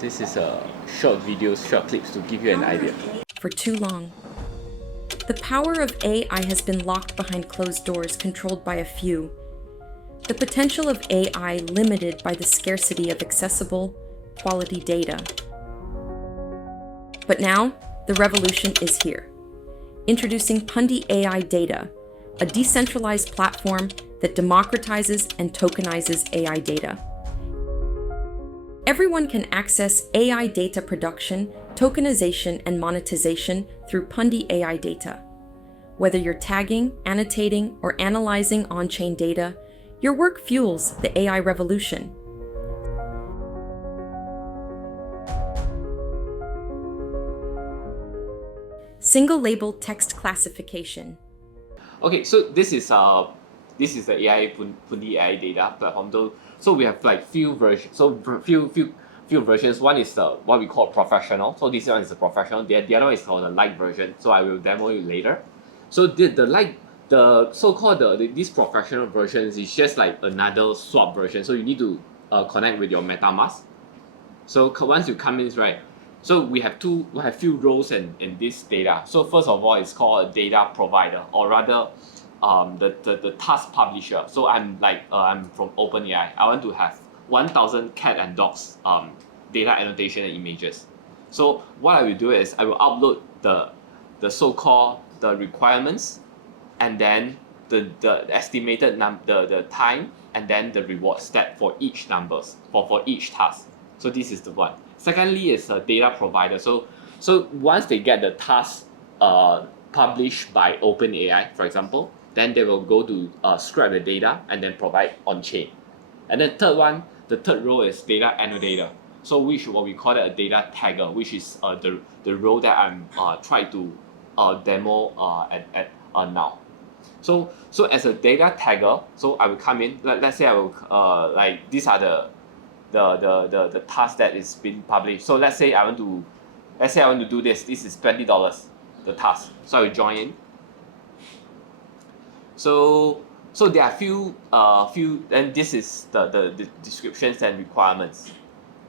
This is a short videos, short clips to give you an idea. For too long. The power of AI has been locked behind closed doors controlled by a few. The potential of AI limited by the scarcity of accessible, quality data. But now, the revolution is here. Introducing Pundi AI Data, a decentralized platform that democratizes and tokenizes AI data. Everyone can access AI data production, tokenization, and monetization through Pundi AI Data. Whether you're tagging, annotating, or analyzing on-chain data, your work fuels the AI revolution. Single label text classification. Okay, so this is the AI Pundi AI data platform. So we have like few versions. So few versions. One is the what we call professional. So this one is the professional. The other one is called the light version. So I will demo it later. So the so-called this professional version is just like another swap version. So you need to connect with your MetaMask. So once you come in, right? So we have few roles in this data. So first of all, it's called a data provider, or rather, the task publisher. So I'm from OpenAI. I want to have 1,000 cat and dogs data annotation and images. So what I will do is I will upload the so-called the requirements, and then the estimated the time, and then the reward step for each numbers for each task. So this is the one. Secondly is a data provider. So once they get the task published by OpenAI, for example, then they will go to scrap the data and then provide on chain. And then the third role is data annotator. So what we call it a data tagger, which is the role that I'm trying to demo at now. So as a data tagger, so I will come in. Let's say I will like these are the task that is being published. So let's say I want to do this. This is $20, the task. So I will join in. So there are few and this is the descriptions and requirements.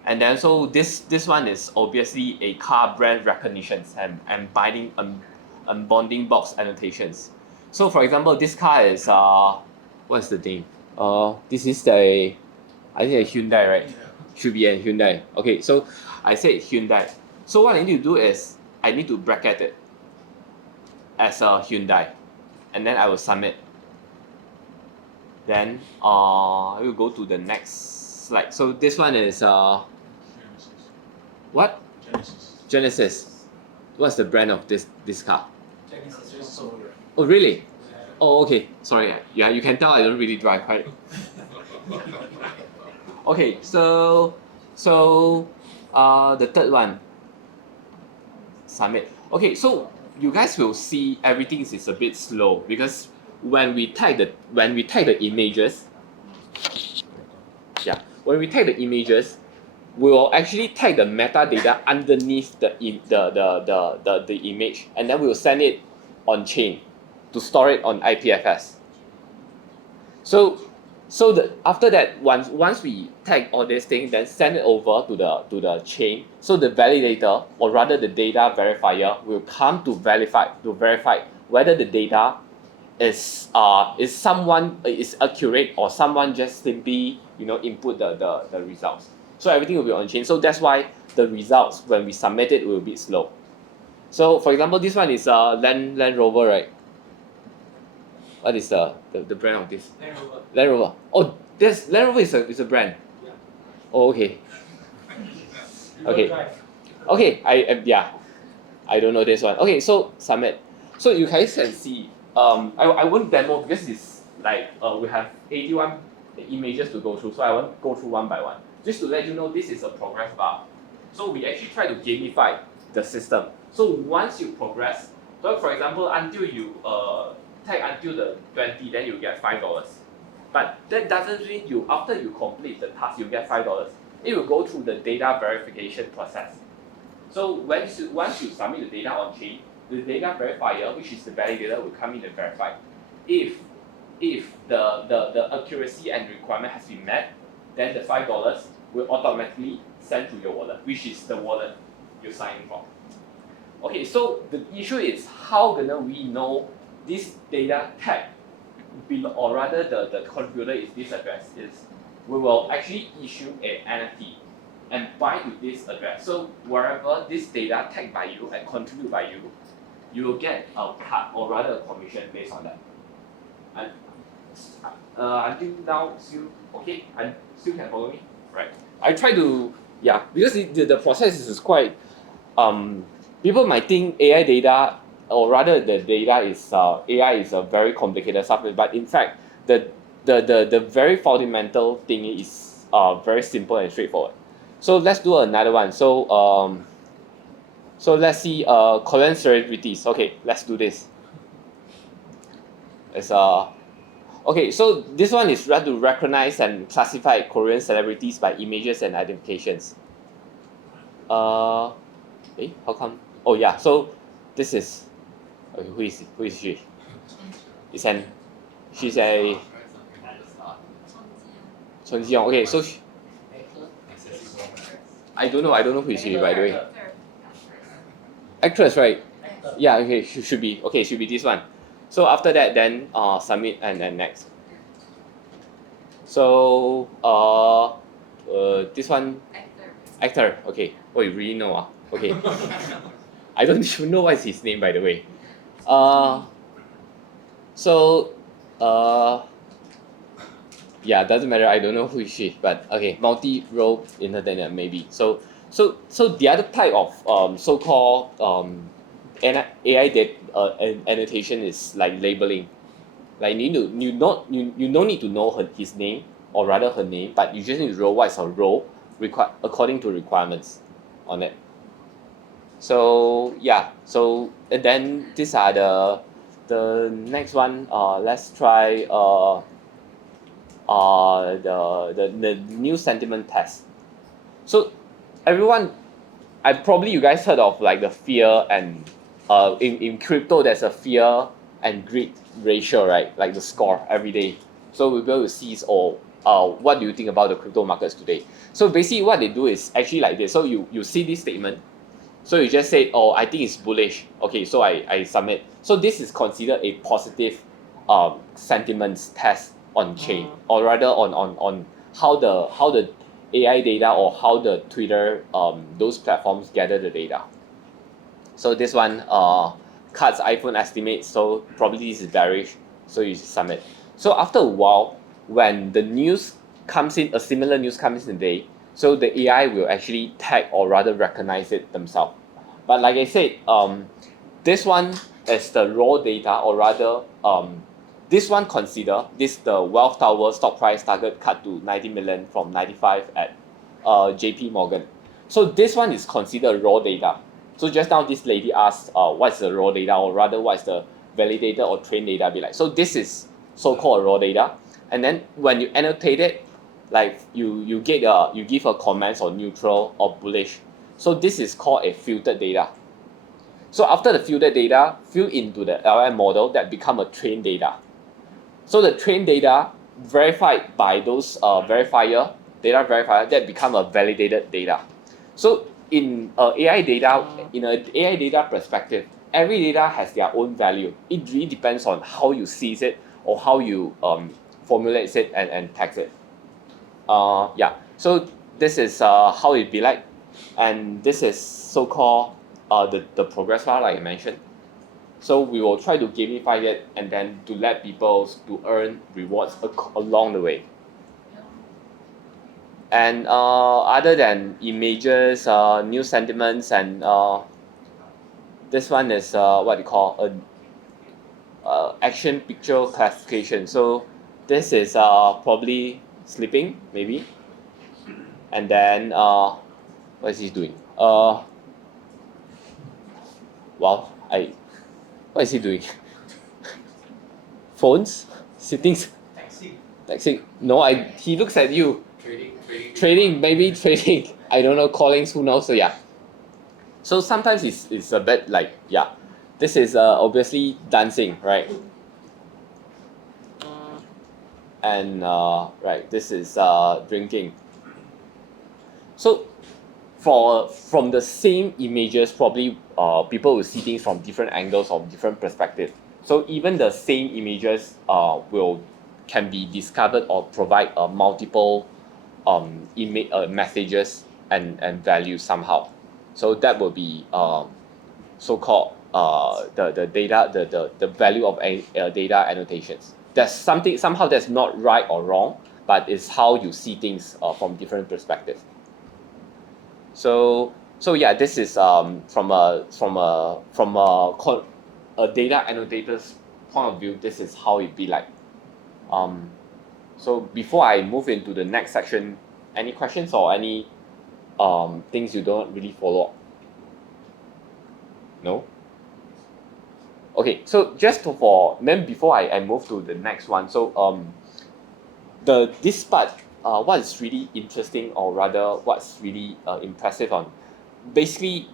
And then so this one is obviously a car brand recognitions and bonding box annotations. So for example, this car is what's the name? This is I think a Hyundai, right? Yeah. Should be a Hyundai. Okay, so I said Hyundai. So what I need to do is I need to bracket it as a Hyundai, and then I will submit. Then I will go to the next slide. So this one is what? Genesis. What's the brand of this car? Genesis. Oh really? Oh okay. Sorry. Yeah, you can tell I don't really drive, right? Okay, so the third one, submit. Okay, so you guys will see everything is a bit slow because when we tag the images, we will actually tag the metadata underneath the image, and then we will send it on chain to store it on IPFS. So after that, once we tag all these things, then send it over to the chain. So the validator, or rather the data verifier, will come to verify whether the data is accurate, or someone just simply input the results. So everything will be on chain. So that's why the results when we submit it will be slow. So for example, this one is Land Rover, right? What is the brand of this? Land Rover. Oh, this Land Rover is a brand. Yeah. Oh, okay. Okay. Okay. I don't know this one. Okay, so submit. So you guys can see. I won't demo because it's like we have 81 images to go through, so I won't go through one by one. Just to let you know, this is a progress bar. So we actually try to gamify the system. So once you progress, so for example, until you tag until the 20, then you get $5. But that doesn't mean after you complete the task, you get $5. It will go through the data verification process. So once you submit the data on chain, the data verifier, which is the validator, will come in and verify if the accuracy and requirement has been met. Then the $5 will automatically sent to your wallet, which is the wallet you're signing from. Okay, so the issue is how gonna we know this data tag, or rather the contributor is this address, is we will actually issue a NFT and bind to this address. So wherever this data tagged by you and contributed by you, you will get a cut or rather a commission based on that. And until now, still okay, and still can follow me, right? I try to because the process is quite people might think AI data or rather the data is AI is a very complicated stuff, but in fact the very fundamental thing is very simple and straightforward. So let's do another one. So let's see Korean celebrities. Okay, let's do this. It's okay, so this one is to recognize and classify Korean celebrities by images and identifications. How come? Oh yeah, so this is who is she? She's a Chun Ji-young. Okay, so I don't know who is she by the way. Actress, right? Yeah, okay, should be this one. So after that, then submit and then next. So this one actor. Okay, oh you really know okay. I don't even know what's his name by the way. Doesn't matter. I don't know who is she, but okay, multi-role entertainer maybe. So the other type of so-called AI annotation is like labeling. Like you don't need to know his name or rather her name, but you just need to know what is her role according to requirements on it. So and then these are the next one. Let's try the new sentiment test. So everyone, you guys heard of like the fear and in crypto there's a fear and greed ratio, right? Like the score every day. So we'll be able to see what do you think about the crypto markets today? So basically what they do is actually like this. So you see this statement. So you just say, I think it's bullish. Okay, so I submit. So this is considered a positive sentiments test on chain, or rather on how the AI data or how the Twitter those platforms gather the data. So this one cuts iPhone estimates, so probably this is bearish, so you submit. So after a while, when the news comes in, a similar news comes in today, so the AI will actually tag or rather recognize it themselves. But like I said, this one is the raw data, or rather this one consider this the Wealth Tower stock price target cut to 90 million from 95 at JP Morgan. So this one is considered raw data. So just now this lady asked what's the raw data, or rather what's the validated or trained data be like. So this is so-called raw data, and then when you annotate it, like you give a comments or neutral or bullish. So this is called a filtered data. So after the filtered data fill into the LM model, that become a trained data. So the trained data verified by those data verifier, that become a validated data. So in AI data perspective, every data has their own value. It really depends on how you seize it or how you formulate it and tax it. So this is how it be like, and this is so-called the progress bar like I mentioned. So we will try to gamify it and then to let people to earn rewards along the way. And other than images, new sentiments, and this one is what you call a action picture classification. So this is probably sleeping maybe, and then what is he doing? What is he doing? Phones, sittings, texting. No, he looks at you. Trading, maybe trading. I don't know, callings, who knows? So yeah. So sometimes it's a bit like this is obviously dancing, right? And right, this is drinking. So from the same images, probably people will see things from different angles or different perspectives. So even the same images can be discovered or provide multiple messages and values somehow. So that will be so-called the data the value of data annotations. There's something somehow that's not right or wrong, but it's how you see things from different perspectives. So yeah, this is from a data annotator's point of view. This is how it be like. So before I move into the next section, any questions or any things you don't really follow? No? Okay, so just then before I move to the next one, so this part, what is really interesting, or rather what's really impressive on, basically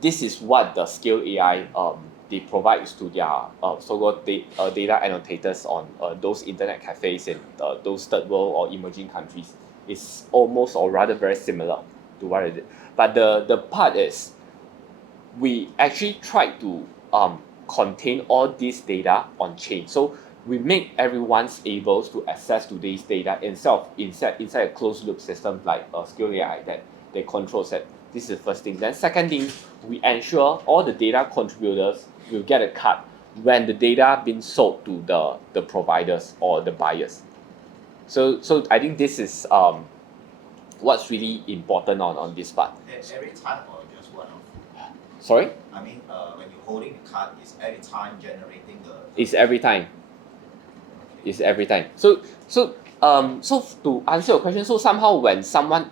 this is what the Scale AI they provide to their so-called data annotators on those internet cafes in those third world or emerging countries. It's almost or rather very similar to what it is. But the part is, we actually tried to contain all this data on chain. So we make everyone able to access to this data inside a closed loop system like Scale AI that controls it. This is the first thing. Then second thing, we ensure all the data contributors will get a cut when the data being sold to the providers or the buyers. So I think this is what's really important on this part. Every time or just one off? Sorry? I mean, when you're holding the card, is every time generating the. It's every time. It's every time. So to answer your question, so somehow when someone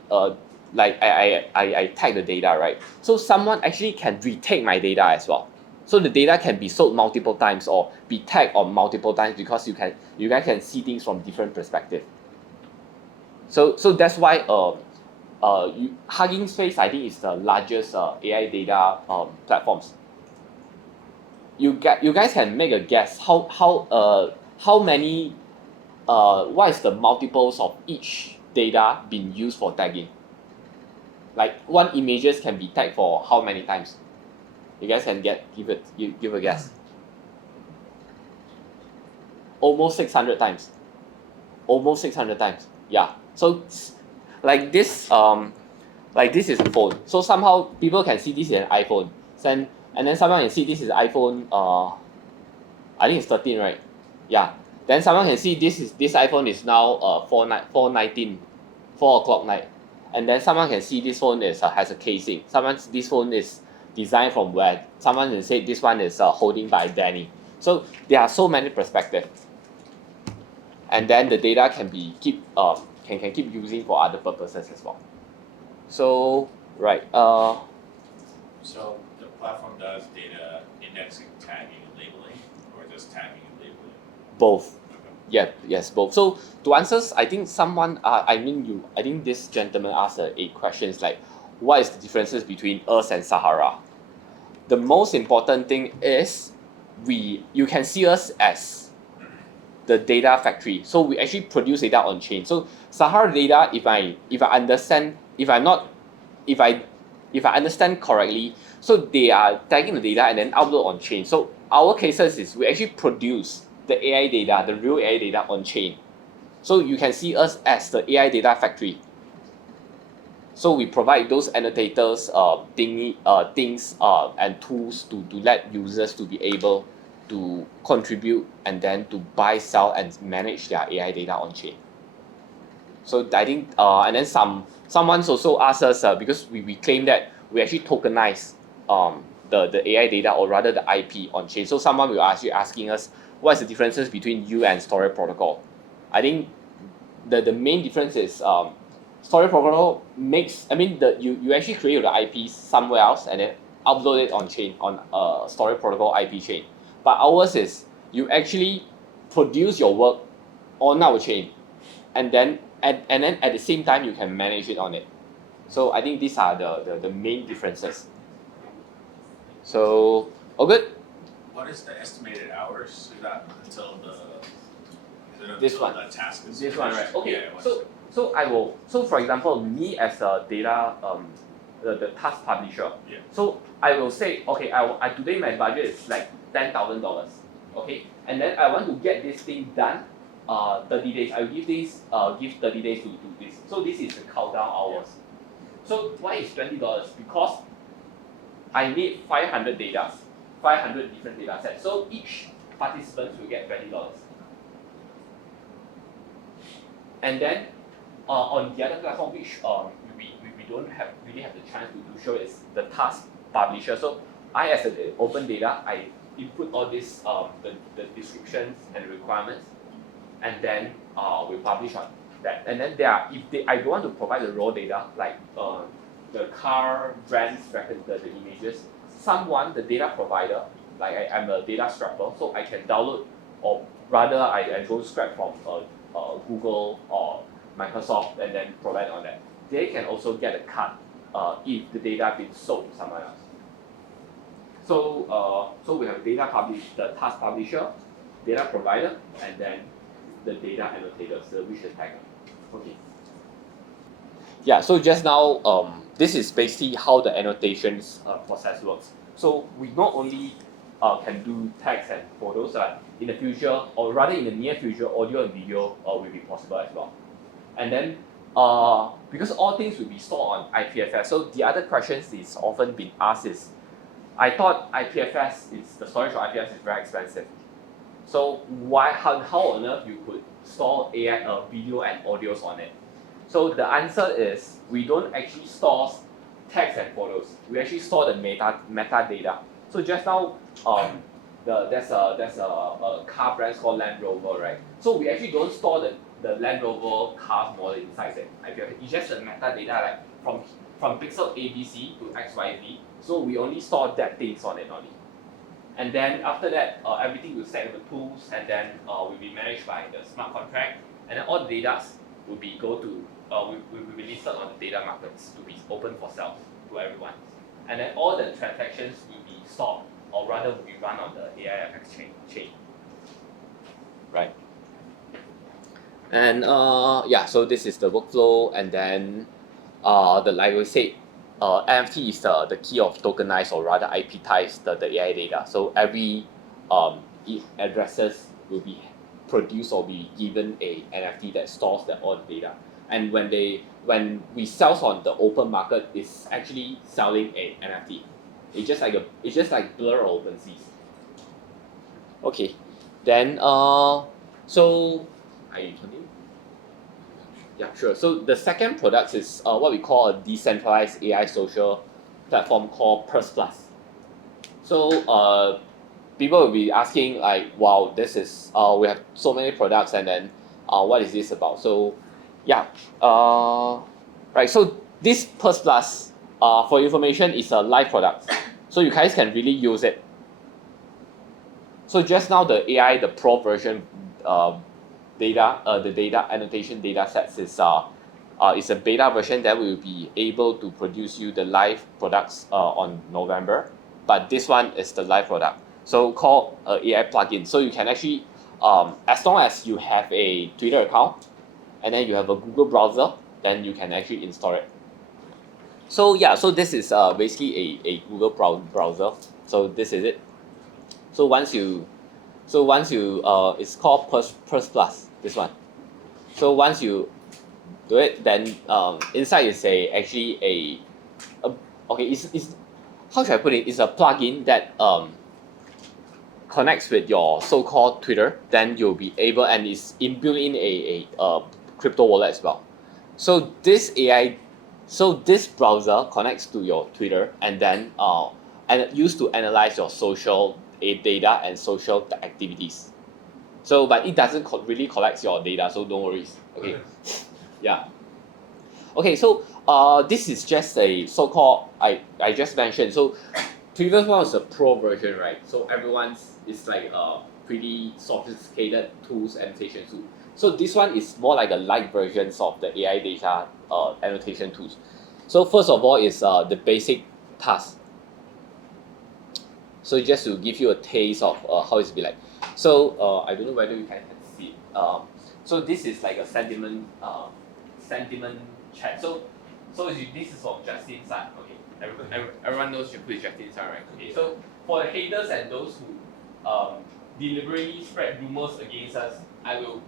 like I tag the data, right? So someone actually can retake my data as well. So the data can be sold multiple times or be tagged on multiple times, because you guys can see things from different perspectives. So that's why Hugging Face, I think, is the largest AI data platforms. You guys can make a guess how many what is the multiples of each data being used for tagging? Like one images can be tagged for how many times? You guys can give a guess. Almost 600 times. Almost 600 times. Yeah. So like this is a phone. So somehow people can see this is an iPhone. And then someone can see this is iPhone I think it's 13, right? Yeah. Then someone can see this iPhone is now 4:19, 4 o'clock night. And then someone can see this phone has a casing. This phone is designed from where? Someone can say this one is holding by Danny. So there are so many perspectives. And then the data can keep using for other purposes as well. So right. So the platform does data indexing, tagging, and labeling, or just tagging and labeling? Both. Okay. Yes, both. So to answer, I think I think this gentleman asked a question like, what is the differences between us and Sahara? The most important thing is you can see us as the data factory. So we actually produce data on chain. So Sahara data, if I understand correctly, so they are tagging the data and then upload on chain. So our cases is we actually produce the AI data, the real AI data on chain. So you can see us as the AI data factory. So we provide those annotators things and tools to let users to be able to contribute and then to buy, sell, and manage their AI data on chain. So I think and then someone's also asked us because we claim that we actually tokenize the AI data, or rather the IP on chain. So someone will actually asking us, what's the differences between you and Storage Protocol? I think the main difference is Storage Protocol you actually create the IP somewhere else and then upload it on chain on Storage Protocol IP chain. But ours is you actually produce your work on our chain, and then at the same time you can manage it on it. So I think these are the main differences. So all good? What is the estimated hours? Is that until This until one. the task is This one, right? finished? Okay. Yeah, So So for example, me as a data the task publisher. Yeah. So I will say, okay, I today my budget is like $10,000. Okay, and then I want to get this thing done. 30 days. I will give 30 days to do this. So this is the countdown hours. So why is $20? Because I need 500 data, 500 different data sets. So each participant will get $20. And then on the other platform, which we don't really have the chance to show, is the task publisher. So I, as an open data, I input all this the descriptions and requirements, and then we publish on that. And then I don't want to provide the raw data like the car brands record the images. Someone, the data provider, like I'm a data scraper, so I can download, or rather I go scrap from Google or Microsoft and then provide on that. They can also get a cut if the data been sold to someone else. So we have the task publisher, data provider, and then the data annotators, which is tagger. Okay. Yeah, so just now, this is basically how the annotations process works. So we not only can do text and photos, in the future, or rather in the near future, audio and video will be possible as well. And then, because all things will be stored on IPFS, so the other questions is often been asked is, I thought the storage for IPFS is very expensive. So how on earth you could store AI video and audios on it? So the answer is, we don't actually store text and photos. We actually store the metadata. So just now, there's a car brand called Land Rover, right? So we actually don't store the Land Rover car model inside it. It's just the metadata, like from pixel ABC to XYZ. So we only store that things on it only. And then after that, everything will set up the tools, and then will be managed by the smart contract. And then all the data will be will be listed on the data markets to be open for sale to everyone. And then all the transactions will be stored, or rather will be run on the AIFX chain. Right. And so this is the workflow, and then like we said, NFT is the key of tokenized, or rather IP-tized the AI data. So every addresses will be produced or be given a NFT that stores all the data. And when we sell on the open market, it's actually selling a NFT. It's just like Blur or OpenSea. Okay, then so are you continue? Yeah, sure. So the second product is what we call a decentralized AI social platform called Purse Plus. So people will be asking like, wow, this is we have so many products, and then what is this about? So yeah, right. So this Purse Plus, for information, is a live product, so you guys can really use it. So just now the AI, the Pro version, the data annotation data sets is a beta version that will be able to produce you the live products on November, but this one is the live product, so called AI plugin. So you can actually, as long as you have a Twitter account, and then you have a Google browser, then you can actually install it. So yeah, so this is basically a Google browser. So this is it. So once you it's called Purse Plus, this one. So once you do it, then inside is actually okay, it's how should I put it? It's a plugin that connects with your so-called Twitter. Then you'll be able, and it's inbuilt in a crypto wallet as well. So this browser connects to your Twitter, and then and used to analyze your social data and social activities. So, but it doesn't really collect your data, so don't worry. Okay, yeah. Okay, so this is just a so-called I just mentioned. So previous one was a Pro version, right? So everyone's is like pretty sophisticated tools, annotation tool. So this one is more like a light versions of the AI data annotation tools. So first of all is the basic task. So just to give you a taste of how it's be like. So I don't know whether you can see it. So this is like a sentiment sentiment chat. So this is from Justin's side. Okay, everyone knows who is Justin's side, right? Okay, so for the haters and those who deliberately spread rumors against us, I will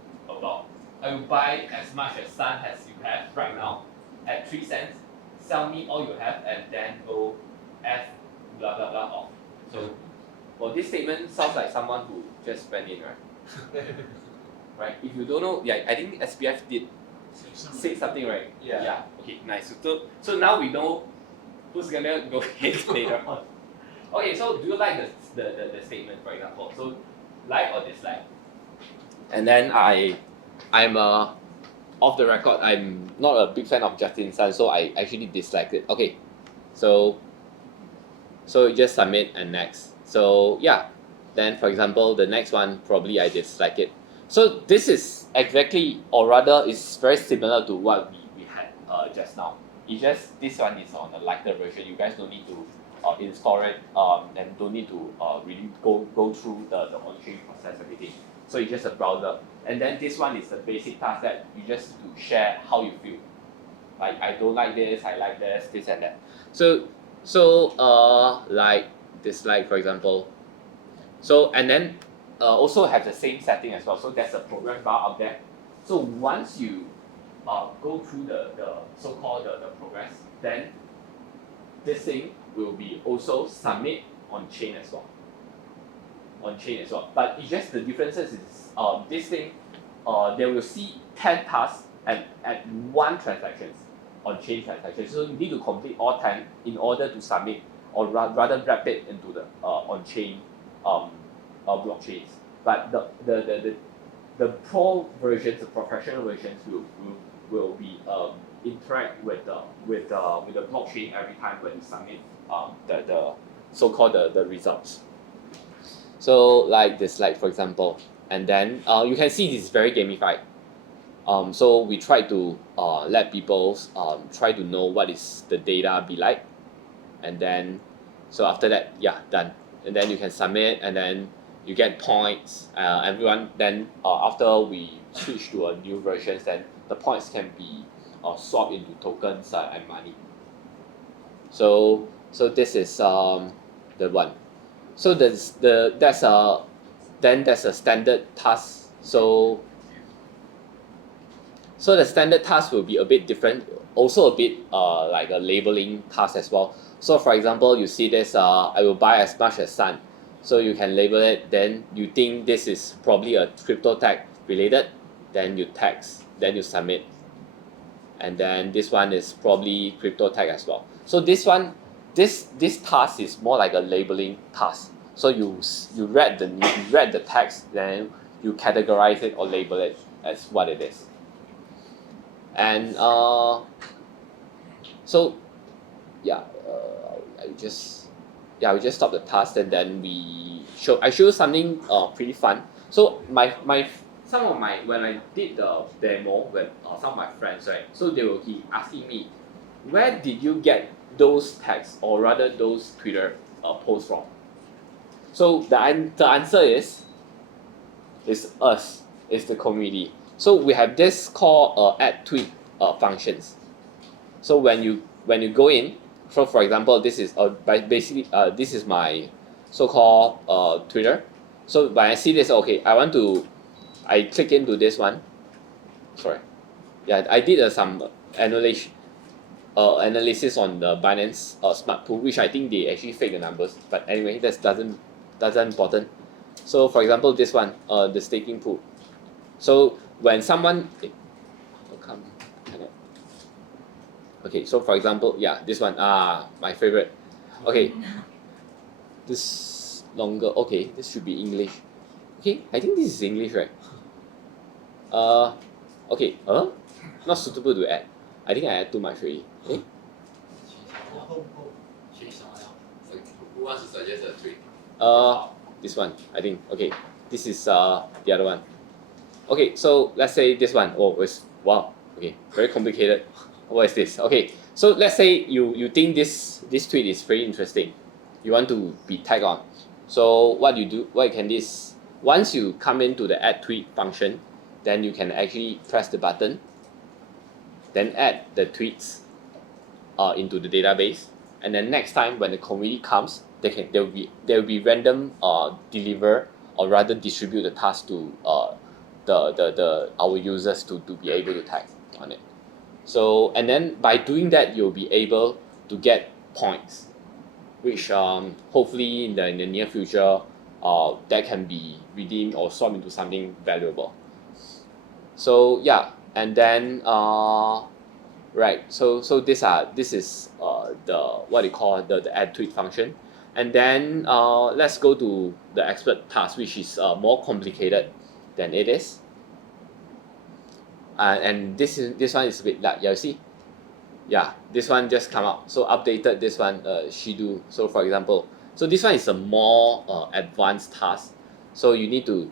buy as much as sun as you have right now at 3 cents. Sell me all you have and then go F blah blah blah off. So, well, this statement sounds like someone who just went in, right? Right. If you don't know, yeah, I think SPF did say something, right? Yeah. Okay, nice. So now we know who's gonna go hate later on. Okay, so do you like the statement, for example? So like or dislike? And then I'm off the record, I'm not a big fan of Justin Sun, so I actually disliked it. Okay, so you just submit and next. So yeah, then for example, the next one probably I dislike it. So this is exactly, or rather, is very similar to what we had just now. It's just this one is on a lighter version. You guys don't need to install it and don't need to really go through the on-chain process everything. So it's just a browser. And then this one is the basic task that you just to share how you feel. Like I don't like this, I like this and that. So like dislike, for example. So and then also have the same setting as well. So there's a program bar out there. So once you go through the so-called the progress, then this thing will be also submit on chain as well. But it's just the differences is this thing they will see 10 tasks at one transactions on chain transactions. So you need to complete all 10 in order to submit or rather wrap it into the on chain blockchains. But the pro versions, the professional versions will be interact with the blockchain every time when you submit the so-called the results. So like this, like for example, and then you can see this is very gamified. So we try to let people try to know what is the data be like, and then so after that, yeah, done, and then you can submit, and then you get points. Everyone then after we switch to a new versions, then the points can be swapped into tokens and money. So this is the one. So there's a standard task. So the standard task will be a bit different, also a bit like a labeling task as well. So for example, you see this I will buy as much as sun. So you can label it, then you think this is probably a crypto tag related, then you text, then you submit. And then this one is probably crypto tag as well. So this one, this task is more like a labeling task. So you read the text, then you categorize it or label it as what it is. And so yeah, we just stop the task, and then I show something pretty fun. So some of my when I did the demo with some of my friends, right? So they will keep asking me, where did you get those tags, or rather those Twitter posts from? So the answer is us, is the community. So we have this called add tweet functions. So when you go in, so for example, this is basically this is my so-called Twitter. So when I see this, okay, I click into this one. Sorry, yeah, I did some analysis on the Binance smart pool, which I think they actually fake the numbers. But anyway, that doesn't important. So for example, this one, the staking pool. So when someone okay, so for example, yeah, this one, my favorite. Okay, this longer. Okay, this should be English. Okay, I think this is English, right? Okay, not suitable to add. I think I add too much already. Okay. Who wants to suggest a tweet? This one, I think. Okay, this is the other one. Okay, so let's say this one. Oh, it's wow. Okay, very complicated. What is this? Okay, so let's say you think this tweet is very interesting. You want to be tagged on. So what you do? What can this? Once you come into the add tweet function, then you can actually press the button. then add the tweets into the database, and then next time when the community comes, there will be random deliver or rather distribute the task to our users to be able to tag on it. So and then by doing that, you'll be able to get points, which hopefully in the near future that can be redeemed or swapped into something valuable. So yeah, and then right, so this is the what they call the add tweet function, and then let's go to the expert task, which is more complicated than it is. And this one is a bit like, you see, yeah, this one just come out. So updated this one, Shido. So for example, so this one is a more advanced task. So you need to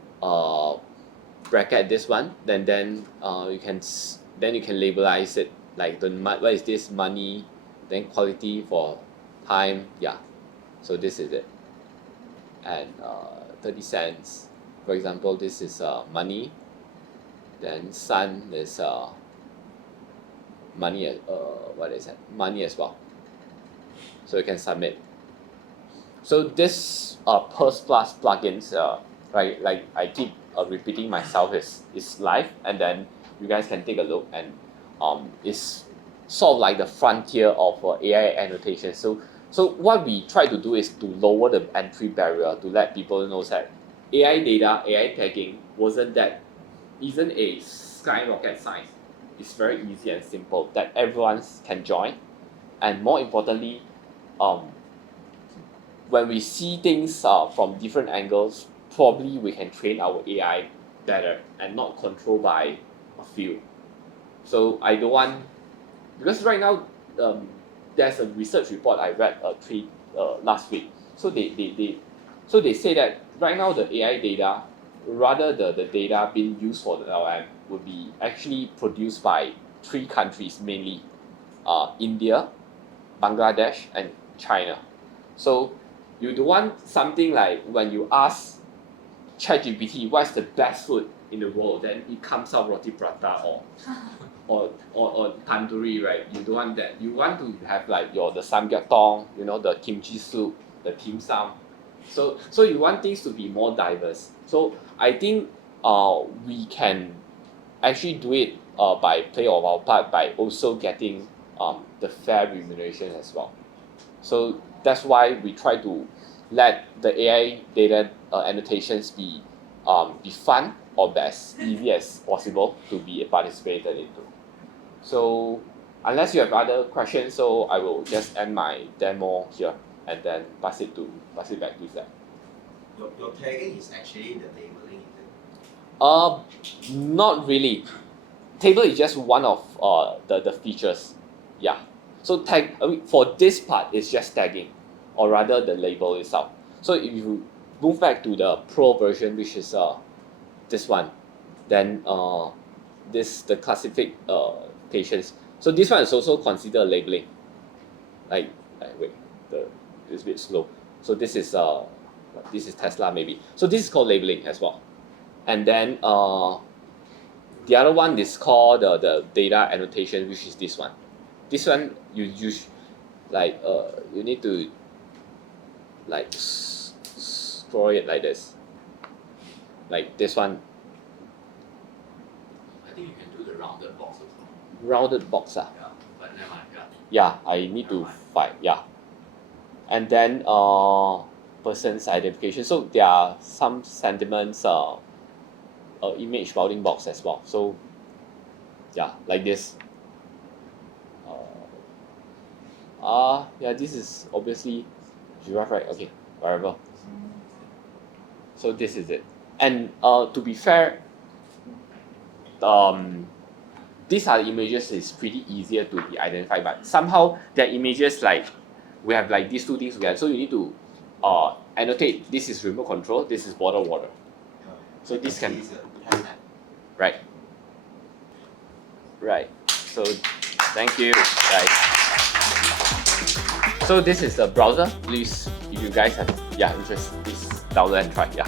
bracket this one, then you can labelize it like what is this, money, then quality for time, yeah. So this is it, and 30 cents. For example, this is money. Then sun is money. What is it? Money as well. So you can submit. So this Purse Plus plugins, right? Like I keep repeating myself, is live, and then you guys can take a look, and it's sort of like the frontier of AI annotation. So what we try to do is to lower the entry barrier to let people know that AI data, AI tagging isn't a skyrocket science. It's very easy and simple that everyone can join, and more importantly, when we see things from different angles, probably we can train our AI better and not controlled by a few. So I don't want, because right now there's a research report I read last week. So they say that right now the AI data, rather the data being used for the LLM would be actually produced by 3 countries mainly, India, Bangladesh, and China. So you don't want something like when you ask ChatGPT what's the best food in the world, then it comes out roti prata or tandoori, right? You don't want that. You want to have like the samgyeopsal, the kimchi soup, the dim sum. So you want things to be more diverse. So I think we can actually do it by play of our part by also getting the fair remuneration as well. So that's why we try to let the AI data annotations be fun or as easy as possible to be participated into. So unless you have other questions, so I will just end my demo here and then pass it back to Zach. Your tagging is actually the labeling, is it? Not really. Table is just one of the features. Yeah. So for this part, it's just tagging, or rather the label itself. So if you move back to the Pro version, which is this one, then the classifications. So this one is also considered labeling. Wait, it's a bit slow. So this is Tesla maybe. So this is called labeling as well. And then the other one is called the data annotation, which is this one. This one you use you need to scroll it like this. Like this one. I think you can do the rounded box also. Rounded box. Yeah, but never mind. Yeah, I need to find. Yeah. And then person's identification. So there are some sentiments image bounding box as well. So yeah, like this. Yeah, this is obviously giraffe, right? Okay, whatever. So this is it. And to be fair, these are the images is pretty easier to be identified, but somehow their images we have these 2 things together. So you need to annotate. This is remote control. This is bottled water. So this can right. So thank you, guys. So this is the browser. Please, if you guys have interest, please download and try. Yeah.